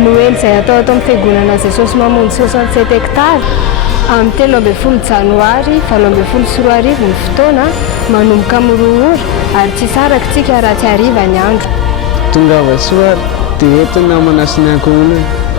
Noely izay atao ato amin'ny fiangonana Jesosy Mamonjy 67 hectara amin'ny 13 Janoary 2024 ny fotoana manomboka amin'ny 2 ora ary tsy sarakitsika raha tsy hariva ny andro. Tonga soa dia entina manasina ankohonana.